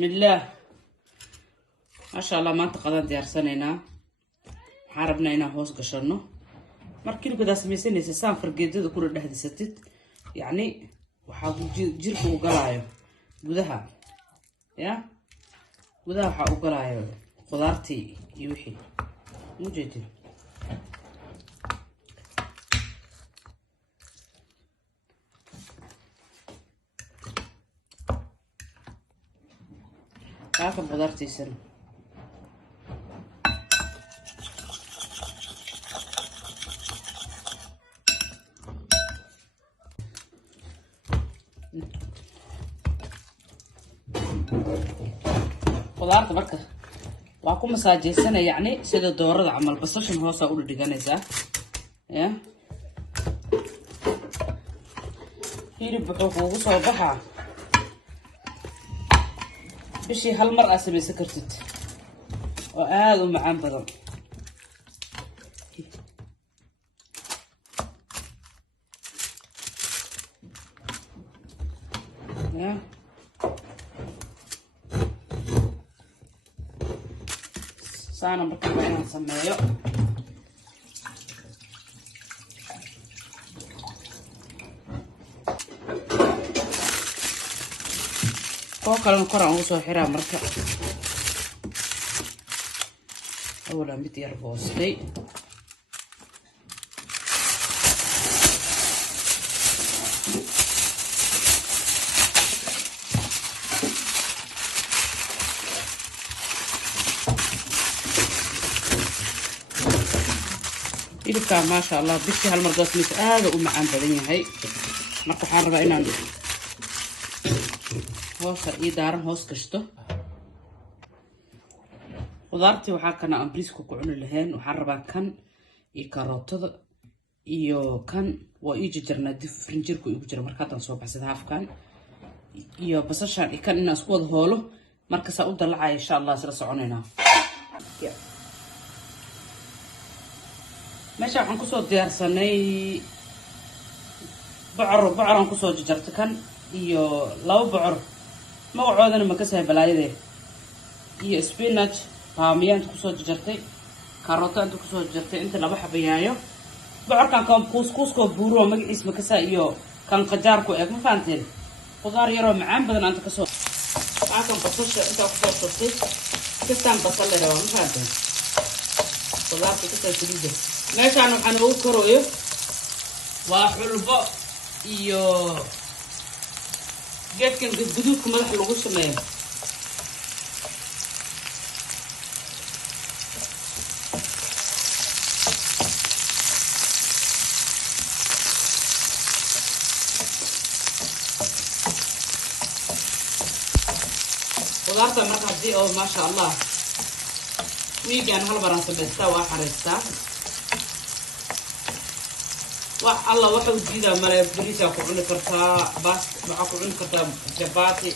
بسم الله ما شاء الله ما انت قدر ديارسانينا حاربنا هنا هوس قشرنا markii ku daasmaysanaysa saan fargeedada ku dhahdisatid yani waxa jirku u galaayo gudaha ya gudaha waxa u galaayo qudaartii iyo wixii mujeedin kaaka qudaartiisana qudaarta marka waa ku masaajeysanay yani sida doorada camal basashan hoos u dhiganaysa ya hilib wuxuu ugu soo baxaa bishii hal mar aad samaysan kartid oo aad u macaan badan ya saana markaa waa inaan sameeyo oo kalena koraan ugu soo xiraa marka awala mid yar boostay hilibka ma sha Allah bishii hal mar doos mis aad u macaan badan yahay marka waxaan rabaa inaan hoosa ii daaran hoos gashto qudaartii waxaa kana aan bariiska ku cuni lahayn waxaan rabaa kan iyo karootada iyo kan waa ii jarjarnaa dib frinjeerku igu jira marka hadaan soo baxsada halfkan iyo basashan iyo kan inaan isku wada hoolo marka saa u dalacay insha Allah isla soconaynaa meesha waxaan kusoo diyaarsanay bocoraan kusoo jarjartay kan iyo laba bocor magacoodana ma ka sahay balaayadee iyo spinach baamiyaan kusoo jarjartay karoota inta kusoo jarjartay inta laba xabayaayo bocorkan kan kuuskoo buuro magaciis ma ka sahay iyo kan qajaarku eeg ma fahanteen qudaar yaroo macaan badan anta kasoo kan basasha inta kusoo sortay kastaan basal leh ma fahanteen qudaarta kasoo saliida meeshaan waxaan ugu koroyo waa xulbo iyo geedkan guduudka madaxa lagu sameeyo qudaarta marka haddii oo maasha Allah wiigaan hal baraan samaystaa waa xaraystaa الله وحو جيدا مالا بريسا كوعوني كرتا باس وحا كوعوني كرتا جباتي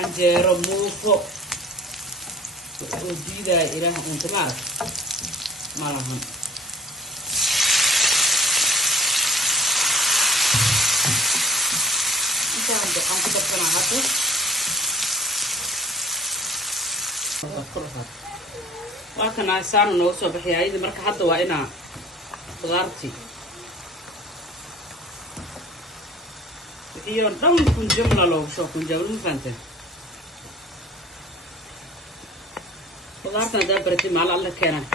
عنجيرو موفو وحو جيدا إله انتماك مالهم انتا عندك عن كتب كنا هاتو واكنا عسانو نوصو بحيا ايدي مركا حدا وانا خضارتي iyo dhan kun jumla loo soo kun jawrin fanta qudaartan da barti maal alla keenan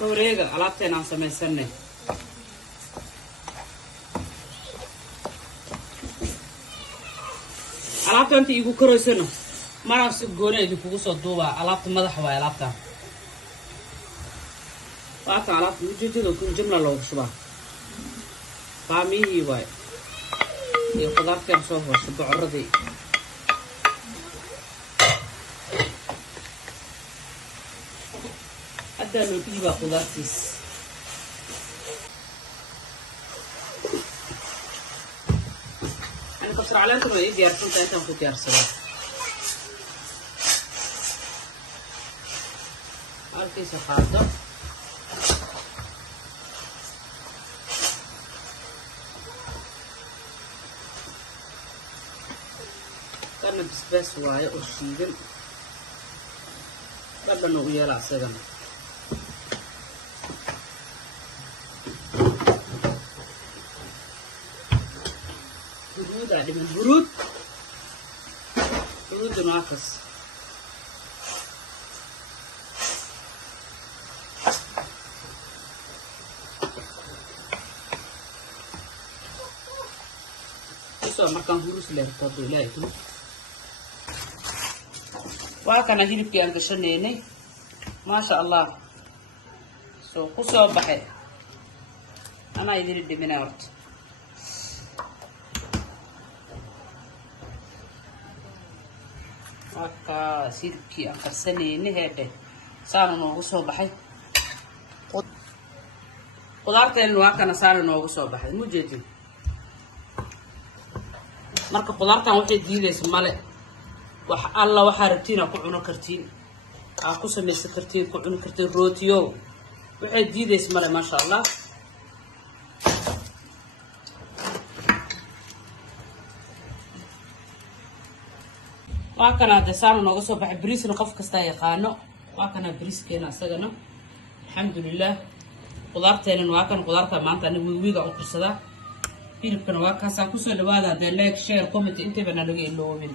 wareega alaabteen aan samaysanay alaabtan inta igu koroysano maraan si gooni idin kugu soo duuba alaabta madaxa waa alaabtan waata alaabta ujeedada kun jumla loo shubaa baamihii waay iyo qudaartan soo hoosay bocoradii hadda loo dhiibaa qudaartiis ana kasra caleenta ma ii diyaarsan tahay intaan ku diyaarsado halkiisa qaado كان بسباس واي وشيدن بدنا نغير العسلنا برود عادي من برود ناقص markaan hurus leertoodo ilaahay waa kana hilibkii aan gashaneynay maasha allah soo ku soo baxay ana idin dhimina horta waa hilibkii aan karsaneynay heede saan noogu soo baxay qudaarteen waa kana saan noogu soo baxay mujeedin marka qudaartan waxay diidayso male wax alla waxa rabtiin ku cuno kartiin ku sameeysan kartiin ku cuni kartiin rootiyo waxay diidayso male ma sha Allah waa kana desaan nooga soo baxay bariisna qof kasta yaqaano waa kana bariiskeena asagana alxamdulillah qudaarteena waa kan qudaarta maanta anigu wiiga u kursada hilibkana waa kaasa ku soo dhawaada like share comment inta bana laga iloomin